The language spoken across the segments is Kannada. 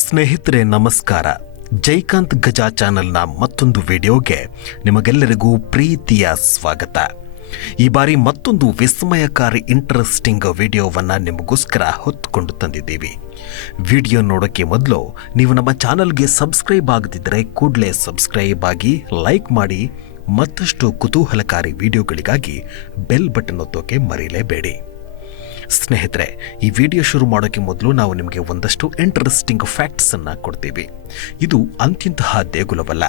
ಸ್ನೇಹಿತರೆ ನಮಸ್ಕಾರ. ಜೈಕಾಂತ್ ಗಜಾ ಚಾನೆಲ್ನ ಮತ್ತೊಂದು ವಿಡಿಯೋಗೆ ನಿಮಗೆಲ್ಲರಿಗೂ ಪ್ರೀತಿಯ ಸ್ವಾಗತ. ಈ ಬಾರಿ ಮತ್ತೊಂದು ವಿಸ್ಮಯಕಾರಿ ಇಂಟ್ರೆಸ್ಟಿಂಗ್ ವಿಡಿಯೋವನ್ನು ನಿಮಗೋಸ್ಕರ ಹೊತ್ತುಕೊಂಡು ತಂದಿದ್ದೀವಿ. ವಿಡಿಯೋ ನೋಡೋಕ್ಕೆ ಮೊದಲು ನೀವು ನಮ್ಮ ಚಾನಲ್ಗೆ ಸಬ್ಸ್ಕ್ರೈಬ್ ಆಗದಿದ್ದರೆ ಕೂಡಲೇ ಸಬ್ಸ್ಕ್ರೈಬ್ ಆಗಿ, ಲೈಕ್ ಮಾಡಿ. ಮತ್ತಷ್ಟು ಕುತೂಹಲಕಾರಿ ವಿಡಿಯೋಗಳಿಗಾಗಿ ಬೆಲ್ ಬಟನ್ ಒತ್ತೋಕೆ ಮರೆಯಲೇಬೇಡಿ. ಸ್ನೇಹಿತರೆ, ಈ ವಿಡಿಯೋ ಶುರು ಮಾಡೋಕ್ಕೆ ಮೊದಲು ನಾವು ನಿಮಗೆ ಒಂದಷ್ಟು ಇಂಟ್ರೆಸ್ಟಿಂಗ್ ಫ್ಯಾಕ್ಟ್ಸನ್ನು ಕೊಡ್ತೀವಿ. ಇದು ಅಂತಿಂತಹ ದೇಗುಲವಲ್ಲ.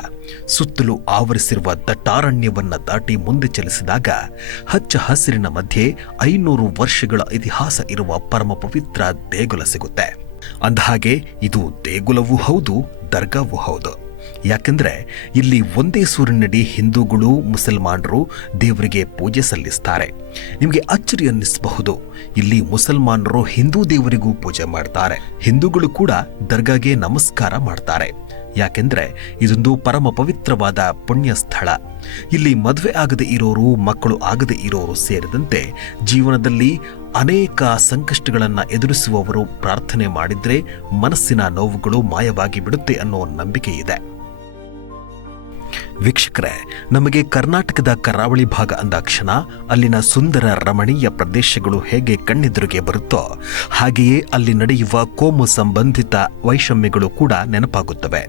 ಸುತ್ತಲೂ ಆವರಿಸಿರುವ ದಟ್ಟಾರಣ್ಯವನ್ನು ದಾಟಿ ಮುಂದೆ ಚಲಿಸಿದಾಗ ಹಚ್ಚ ಹಸಿರಿನ ಮಧ್ಯೆ 500 ವರ್ಷಗಳ ಇತಿಹಾಸ ಇರುವ ಪರಮ ಪವಿತ್ರ ದೇಗುಲ ಸಿಗುತ್ತೆ. ಅಂದಹಾಗೆ ಇದು ದೇಗುಲವೂ ಹೌದು, ದರ್ಗಾವೂ ಹೌದು. ಯಾಕೆಂದರೆ ಇಲ್ಲಿ ಒಂದೇ ಸೂರಿನಡಿ ಹಿಂದೂಗಳು, ಮುಸಲ್ಮಾನರು ದೇವರಿಗೆ ಪೂಜೆ ಸಲ್ಲಿಸ್ತಾರೆ. ನಿಮಗೆ ಅಚ್ಚರಿ ಅನ್ನಿಸಬಹುದು, ಇಲ್ಲಿ ಮುಸಲ್ಮಾನರು ಹಿಂದೂ ದೇವರಿಗೂ ಪೂಜೆ ಮಾಡ್ತಾರೆ, ಹಿಂದೂಗಳು ಕೂಡ ದರ್ಗಾಗೆ ನಮಸ್ಕಾರ ಮಾಡ್ತಾರೆ. ಯಾಕೆಂದ್ರೆ ಇದೊಂದು ಪರಮ ಪವಿತ್ರವಾದ ಪುಣ್ಯ ಸ್ಥಳ. ಇಲ್ಲಿ ಮದುವೆ ಆಗದೆ ಇರೋರು, ಮಕ್ಕಳು ಆಗದೆ ಇರೋರು ಸೇರಿದಂತೆ ಜೀವನದಲ್ಲಿ ಅನೇಕ ಸಂಕಷ್ಟಗಳನ್ನು ಎದುರಿಸುವವರು ಪ್ರಾರ್ಥನೆ ಮಾಡಿದ್ರೆ ಮನಸ್ಸಿನ ನೋವುಗಳು ಮಾಯವಾಗಿ ಬಿಡುತ್ತೆ ಅನ್ನೋ ನಂಬಿಕೆ ಇದೆ. ವೀಕ್ಷಕರೇ, ನಮಗೆ ಕರ್ನಾಟಕದ ಕರಾವಳಿ ಭಾಗ ಅಂದಾಕ್ಷಣ ಅಲ್ಲಿನ ಸುಂದರ ರಮಣೀಯ ಪ್ರದೇಶಗಳು ಹೇಗೆ ಕಣ್ಣೆದುರಿಗೆ ಬರುತ್ತೋ ಹಾಗೆಯೇ ಅಲ್ಲಿ ನಡೆಯುವ ಕೋಮು ಸಂಬಂಧಿತ ವೈಷಮ್ಯಗಳು ಕೂಡ ನೆನಪಾಗುತ್ತವೆ.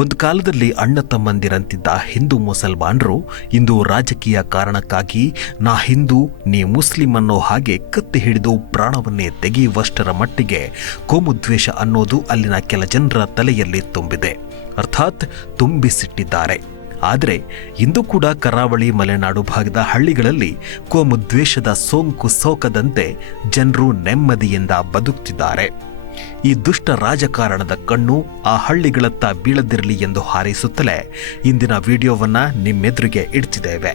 ಒಂದು ಕಾಲದಲ್ಲಿ ಅಣ್ಣ ತಮ್ಮಂದಿರಂತಿದ್ದ ಹಿಂದೂ ಮುಸಲ್ಮಾನರು ಇಂದು ರಾಜಕೀಯ ಕಾರಣಕ್ಕಾಗಿ ನಾ ಹಿಂದೂ ನೀ ಮುಸ್ಲಿಂ ಅನ್ನೋ ಹಾಗೆ ಕತ್ತಿ ಹಿಡಿದು ಪ್ರಾಣವನ್ನೇ ತೆಗೆಯುವಷ್ಟರ ಮಟ್ಟಿಗೆ ಕೋಮುದ್ವೇಷ ಅನ್ನೋದು ಅಲ್ಲಿನ ಕೆಲ ಜನರ ತಲೆಯಲ್ಲಿ ತುಂಬಿದೆ, ಅರ್ಥಾತ್ ತುಂಬಿಸಿಟ್ಟಿದ್ದಾರೆ. ಆದರೆ ಇಂದು ಕೂಡ ಕರಾವಳಿ ಮಲೆನಾಡು ಭಾಗದ ಹಳ್ಳಿಗಳಲ್ಲಿ ಕೋಮುದ್ವೇಷದ ಸೋಂಕು ಸೋಕದಂತೆ ಜನರು ನೆಮ್ಮದಿಯಿಂದ ಬದುಕುತ್ತಿದ್ದಾರೆ. ಈ ದುಷ್ಟ ರಾಜಕಾರಣದ ಕಣ್ಣು ಆ ಹಳ್ಳಿಗಳತ್ತ ಬೀಳದಿರಲಿ ಎಂದು ಹಾರೈಸುತ್ತಲೇ ಇಂದಿನ ವಿಡಿಯೋವನ್ನ ನಿಮ್ಮೆದುರಿಗೆ ಇಡ್ತಿದ್ದೇವೆ.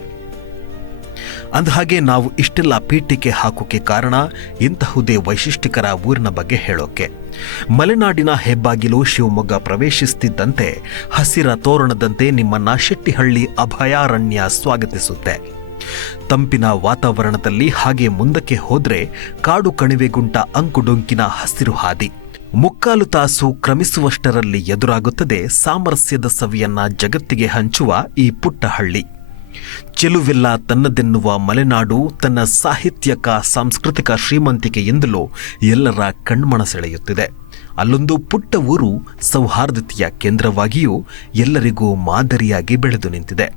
ಅಂದಹಾಗೆ ನಾವು ಇಷ್ಟೆಲ್ಲ ಪೀಠಿಕೆ ಹಾಕೋಕೆ ಕಾರಣ ಇಂತಹುದೇ ವೈಶಿಷ್ಟ್ಯಕರ ಊರಿನ ಬಗ್ಗೆ ಹೇಳೋಕೆ. ಮಲೆನಾಡಿನ ಹೆಬ್ಬಾಗಿಲು ಶಿವಮೊಗ್ಗ ಪ್ರವೇಶಿಸುತ್ತಿದ್ದಂತೆ ಹಸಿರ ತೋರಣದಂತೆ ನಿಮ್ಮನ್ನ ಶೆಟ್ಟಿಹಳ್ಳಿ ಅಭಯಾರಣ್ಯ ಸ್ವಾಗತಿಸುತ್ತೆ. ತಂಪಿನ ವಾತಾವರಣದಲ್ಲಿ ಹಾಗೆ ಮುಂದಕ್ಕೆ ಹೋದ್ರೆ ಕಾಡು ಕಣಿವೆಗುಂಟ ಅಂಕುಡೊಂಕಿನ ಹಸಿರು ಹಾದಿ. ಮುಕ್ಕಾಲು ತಾಸು ಕ್ರಮಿಸುವಷ್ಟರಲ್ಲಿ ಎದುರಾಗುತ್ತದೆ ಸಾಮರಸ್ಯದ ಸವಿಯನ್ನ ಜಗತ್ತಿಗೆ ಹಂಚುವ ಈ ಪುಟ್ಟ ಹಳ್ಳಿ. ಚೆಲುವೆಲ್ಲ ತನ್ನದೆನ್ನುವ ಮಲೆನಾಡು ತನ್ನ ಸಾಹಿತ್ಯಕ ಸಾಂಸ್ಕೃತಿಕ ಶ್ರೀಮಂತಿಕೆಯಿಂದಲೂ ಎಲ್ಲರ ಕಣ್ಮನ ಸೆಳೆಯುತ್ತಿದೆ. ಅಲ್ಲೊಂದು ಪುಟ್ಟ ಊರು ಸೌಹಾರ್ದತೆಯ ಕೇಂದ್ರವಾಗಿಯೂ ಎಲ್ಲರಿಗೂ ಮಾದರಿಯಾಗಿ ಬೆಳೆದು ನಿಂತಿದೆ.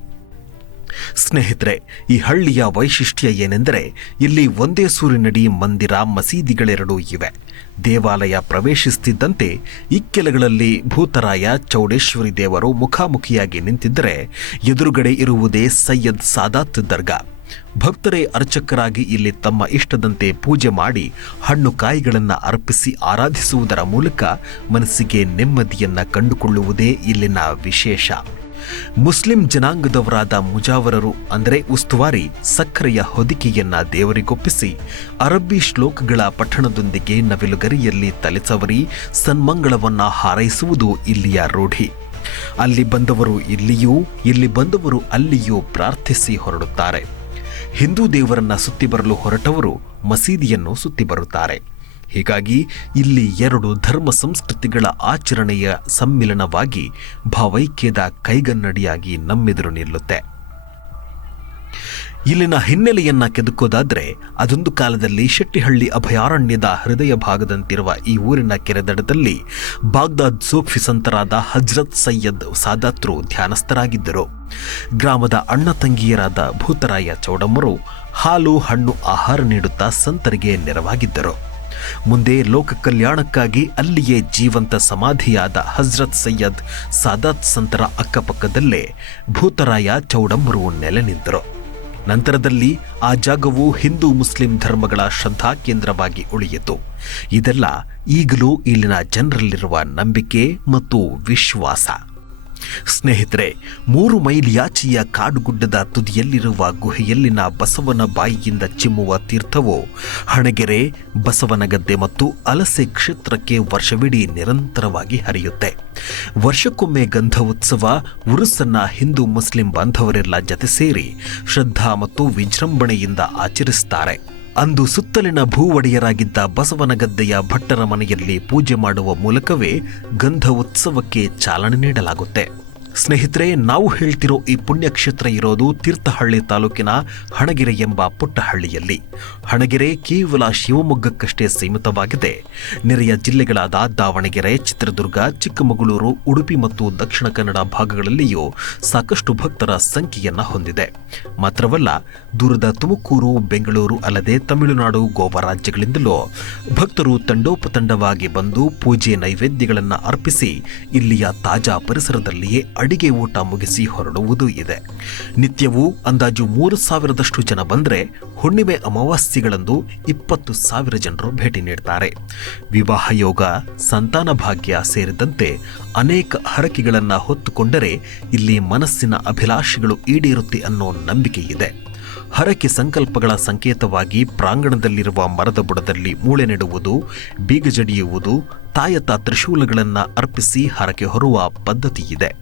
ಸ್ನೇಹಿತರೆ, ಈ ಹಳ್ಳಿಯ ವೈಶಿಷ್ಟ್ಯ ಏನೆಂದರೆ ಇಲ್ಲಿ ಒಂದೇ ಸೂರಿನಡಿ ಮಂದಿರ, ಮಸೀದಿಗಳೆರಡೂ ಇವೆ. ದೇವಾಲಯ ಪ್ರವೇಶಿಸುತ್ತಿದ್ದಂತೆ ಇಕ್ಕೆಲಗಳಲ್ಲಿ ಭೂತರಾಯ, ಚೌಡೇಶ್ವರಿ ದೇವರು ಮುಖಾಮುಖಿಯಾಗಿ ನಿಂತಿದ್ದರೆ ಎದುರುಗಡೆ ಇರುವುದೇ ಸೈಯದ್ ಸಾದಾತ್ ದರ್ಗಾ. ಭಕ್ತರೇ ಅರ್ಚಕರಾಗಿ ಇಲ್ಲಿ ತಮ್ಮ ಇಷ್ಟದಂತೆ ಪೂಜೆ ಮಾಡಿ ಹಣ್ಣು ಕಾಯಿಗಳನ್ನು ಅರ್ಪಿಸಿ ಆರಾಧಿಸುವುದರ ಮೂಲಕ ಮನಸ್ಸಿಗೆ ನೆಮ್ಮದಿಯನ್ನ ಕಂಡುಕೊಳ್ಳುವುದೇ ಇಲ್ಲಿನ ವಿಶೇಷ. ಮುಸ್ಲಿಂ ಜನಾಂಗದವರಾದ ಮುಜಾವರರು ಅಂದರೆ ಉಸ್ತುವಾರಿ ಸಕ್ಕರೆಯ ಹೊದಿಕೆಯನ್ನ ದೇವರಿಗೊಪ್ಪಿಸಿ ಅರಬ್ಬಿ ಶ್ಲೋಕಗಳ ಪಠಣದೊಂದಿಗೆ ನವಿಲುಗರಿಯಲ್ಲಿ ತಲೆಸವರಿ ಸನ್ಮಂಗಳವನ್ನ ಹಾರೈಸುವುದು ಇಲ್ಲಿಯ ರೂಢಿ. ಅಲ್ಲಿ ಬಂದವರು ಇಲ್ಲಿಯೂ, ಇಲ್ಲಿ ಬಂದವರು ಅಲ್ಲಿಯೂ ಪ್ರಾರ್ಥಿಸಿ ಹೊರಡುತ್ತಾರೆ. ಹಿಂದೂ ದೇವರನ್ನ ಸುತ್ತಿ ಬರಲು ಹೊರಟವರು ಮಸೀದಿಯನ್ನು ಸುತ್ತಿ ಬರುತ್ತಾರೆ. ಹೀಗಾಗಿ ಇಲ್ಲಿ 2 ಧರ್ಮ ಸಂಸ್ಕೃತಿಗಳ ಆಚರಣೆಯ ಸಮ್ಮಿಲನವಾಗಿ ಭಾವೈಕ್ಯದ ಕೈಗನ್ನಡಿಯಾಗಿ ನಮ್ಮೆದುರು ನಿಲ್ಲುತ್ತೆ. ಇಲ್ಲಿನ ಹಿನ್ನೆಲೆಯನ್ನ ಕೆದಕೋದಾದ್ರೆ ಅದೊಂದು ಕಾಲದಲ್ಲಿ ಶೆಟ್ಟಿಹಳ್ಳಿ ಅಭಯಾರಣ್ಯದ ಹೃದಯ ಭಾಗದಂತಿರುವ ಈ ಊರಿನ ಕೆರೆದಡದಲ್ಲಿ ಬಾಗ್ದಾದ್ ಸೂಫಿ ಸಂತರಾದ ಹಜ್ರತ್ ಸೈಯದ್ ಸಾದಾತ್ರು ಧ್ಯಾನಸ್ಥರಾಗಿದ್ದರು. ಗ್ರಾಮದ ಅಣ್ಣ ತಂಗಿಯರಾದ ಭೂತರಾಯ ಚೌಡಮ್ಮರು ಹಾಲು ಹಣ್ಣು ಆಹಾರ ನೀಡುತ್ತಾ ಸಂತರಿಗೆ ನೆರವಾಗಿದ್ದರು. ಮುಂದೆ ಲೋಕ ಕಲ್ಯಾಣಕ್ಕಾಗಿ ಅಲ್ಲಿಯೇ ಜೀವಂತ ಸಮಾಧಿಯಾದ ಹಜ್ರತ್ ಸೈಯದ್ ಸಾದಾತ್ ಸಂತರ ಅಕ್ಕಪಕ್ಕದಲ್ಲೇ ಭೂತರಾಯ ಚೌಡಮ್ಮರು ನೆಲೆ ನಿಂತರು. ನಂತರದಲ್ಲಿ ಆ ಜಾಗವು ಹಿಂದೂ ಮುಸ್ಲಿಂ ಧರ್ಮಗಳ ಶ್ರದ್ಧಾ ಕೇಂದ್ರವಾಗಿ ಉಳಿಯಿತು. ಇದೆಲ್ಲ ಈಗಲೂ ಇಲ್ಲಿನ ಜನರಲ್ಲಿರುವ ನಂಬಿಕೆ ಮತ್ತು ವಿಶ್ವಾಸ. ಸ್ನೇಹಿತರೆ, 3 ಮೈಲಿಯಾಚೆಯ ಕಾಡುಗುಡ್ಡದ ತುದಿಯಲ್ಲಿರುವ ಗುಹೆಯಲ್ಲಿನ ಬಸವನ ಬಾಯಿಯಿಂದ ಚಿಮ್ಮುವ ತೀರ್ಥವು ಹಣಗೆರೆ, ಬಸವನಗದ್ದೆ ಮತ್ತು ಅಲಸೆ ಕ್ಷೇತ್ರಕ್ಕೆ ವರ್ಷವಿಡೀ ನಿರಂತರವಾಗಿ ಹರಿಯುತ್ತೆ. ವರ್ಷಕ್ಕೊಮ್ಮೆ ಗಂಧ ಉತ್ಸವ ಉರುಸನ್ನ ಹಿಂದೂ ಮುಸ್ಲಿಂ ಬಾಂಧವರೆಲ್ಲ ಜತೆ ಸೇರಿ ಶ್ರದ್ಧಾ ಮತ್ತು ವಿಜೃಂಭಣೆಯಿಂದ ಆಚರಿಸುತ್ತಾರೆ. ಅಂದು ಸುತ್ತಲಿನ ಭೂ ಒಡೆಯರಾಗಿದ್ದ ಬಸವನಗದ್ದೆಯ ಭಟ್ಟರ ಮನೆಯಲ್ಲಿ ಪೂಜೆ ಮಾಡುವ ಮೂಲಕವೇ ಗಂಧ ಉತ್ಸವಕ್ಕೆ ಚಾಲನೆ ನೀಡಲಾಗುತ್ತೆ. ಸ್ನೇಹಿತರೆ, ನಾವು ಹೇಳ್ತಿರೋ ಈ ಪುಣ್ಯಕ್ಷೇತ್ರ ಇರೋದು ತೀರ್ಥಹಳ್ಳಿ ತಾಲೂಕಿನ ಹಣಗೆರೆ ಎಂಬ ಪುಟ್ಟ ಹಳ್ಳಿಯಲ್ಲಿ. ಹಣಗೆರೆ ಕೇವಲ ಶಿವಮೊಗ್ಗಕ್ಕಷ್ಟೇ ಸೀಮಿತವಾಗಿದೆ. ನೆರೆಯ ಜಿಲ್ಲೆಗಳಾದ ದಾವಣಗೆರೆ, ಚಿತ್ರದುರ್ಗ, ಚಿಕ್ಕಮಗಳೂರು, ಉಡುಪಿ ಮತ್ತು ದಕ್ಷಿಣ ಕನ್ನಡ ಭಾಗಗಳಲ್ಲಿಯೂ ಸಾಕಷ್ಟು ಭಕ್ತರ ಸಂಖ್ಯೆಯನ್ನ ಹೊಂದಿದೆ. ಮಾತ್ರವಲ್ಲ, ದೂರದ ತುಮಕೂರು, ಬೆಂಗಳೂರು ಅಲ್ಲದೆ ತಮಿಳುನಾಡು, ಗೋವಾ ರಾಜ್ಯಗಳಿಂದಲೂ ಭಕ್ತರು ತಂಡೋಪತಂಡವಾಗಿ ಬಂದು ಪೂಜೆ ನೈವೇದ್ಯಗಳನ್ನು ಅರ್ಪಿಸಿ ಇಲ್ಲಿಯ ತಾಜಾ ಪರಿಸರದಲ್ಲಿಯೇ ಅಡಿಗೆ ಊಟ ಮುಗಿಸಿ ಹೊರಡುವುದೂ ಇದೆ. ನಿತ್ಯವೂ ಅಂದಾಜು 3,000ದಷ್ಟು ಜನ ಬಂದರೆ ಹುಣ್ಣಿಮೆ ಅಮಾವಾಸ್ಯೆಗಳಂದು 20,000 ಜನರು ಭೇಟಿ ನೀಡ್ತಾರೆ. ವಿವಾಹ ಯೋಗ, ಸಂತಾನ ಭಾಗ್ಯ ಸೇರಿದಂತೆ ಅನೇಕ ಹರಕೆಗಳನ್ನು ಹೊತ್ತುಕೊಂಡರೆ ಇಲ್ಲಿ ಮನಸ್ಸಿನ ಅಭಿಲಾಷೆಗಳು ಈಡೇರುತ್ತೆ ಅನ್ನೋ ನಂಬಿಕೆ ಇದೆ. ಹರಕೆ ಸಂಕಲ್ಪಗಳ ಸಂಕೇತವಾಗಿ ಪ್ರಾಂಗಣದಲ್ಲಿರುವ ಮರದ ಬುಡದಲ್ಲಿ ಮೂಳೆ ನೆಡುವುದು, ಬೀಗ ಜಡಿಯುವುದು, ತಾಯತ ತ್ರಿಶೂಲಗಳನ್ನು ಅರ್ಪಿಸಿ ಹರಕೆ ಹೊರುವ ಪದ್ಧತಿ ಇದೆ.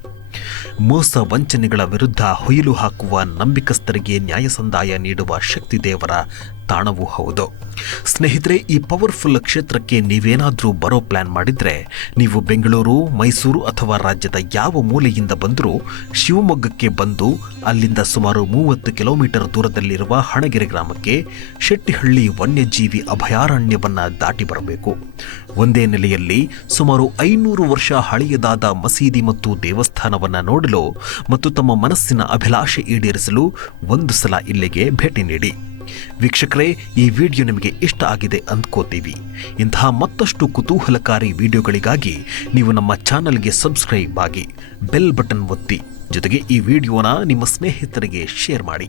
ಮೋಸ ವಂಚನೆಗಳ ವಿರುದ್ಧ ಹೊಯ್ಲು ಹಾಕುವ ನಂಬಿಕಸ್ಥರಿಗೆ ನ್ಯಾಯ ಸಂದಾಯ ನೀಡುವ ಶಕ್ತಿ ದೇವರ ತಾಣವೂ ಹೌದು. ಸ್ನೇಹಿತರೆ, ಈ ಪವರ್ಫುಲ್ ಕ್ಷೇತ್ರಕ್ಕೆ ನೀವೇನಾದರೂ ಬರೋ ಪ್ಲಾನ್ ಮಾಡಿದ್ರೆ ನೀವು ಬೆಂಗಳೂರು, ಮೈಸೂರು ಅಥವಾ ರಾಜ್ಯದ ಯಾವ ಮೂಲೆಯಿಂದ ಬಂದರೂ ಶಿವಮೊಗ್ಗಕ್ಕೆ ಬಂದು ಅಲ್ಲಿಂದ ಸುಮಾರು 30 ಕಿಲೋಮೀಟರ್ ದೂರದಲ್ಲಿರುವ ಹಣಗೆರೆ ಗ್ರಾಮಕ್ಕೆ ಶೆಟ್ಟಿಹಳ್ಳಿ ವನ್ಯಜೀವಿ ಅಭಯಾರಣ್ಯವನ್ನು ದಾಟಿ ಬರಬೇಕು. ಒಂದೇ ನೆಲೆಯಲ್ಲಿ ಸುಮಾರು 500 ವರ್ಷ ಹಳೆಯದಾದ ಮಸೀದಿ ಮತ್ತು ದೇವಸ್ಥಾನವನ್ನು ನೋಡಲು ಮತ್ತು ತಮ್ಮ ಮನಸ್ಸಿನ ಅಭಿಲಾಷೆ ಈಡೇರಿಸಲು ಒಂದು ಸಲ ಇಲ್ಲಿಗೆ ಭೇಟಿ ನೀಡಿ. ವೀಕ್ಷಕರೇ, ಈ ವಿಡಿಯೋ ನಿಮಗೆ ಇಷ್ಟ ಆಗಿದೆ ಅಂದ್ಕೋತೀವಿ. ಇಂತಹ ಮತ್ತಷ್ಟು ಕುತೂಹಲಕಾರಿ ವಿಡಿಯೋಗಳಿಗಾಗಿ ನೀವು ನಮ್ಮ ಚಾನಲ್ಗೆ ಸಬ್ಸ್ಕ್ರೈಬ್ ಆಗಿ ಬೆಲ್ ಬಟನ್ ಒತ್ತಿ, ಜೊತೆಗೆ ಈ ವಿಡಿಯೋನ ನಿಮ್ಮ ಸ್ನೇಹಿತರಿಗೆ ಶೇರ್ ಮಾಡಿ.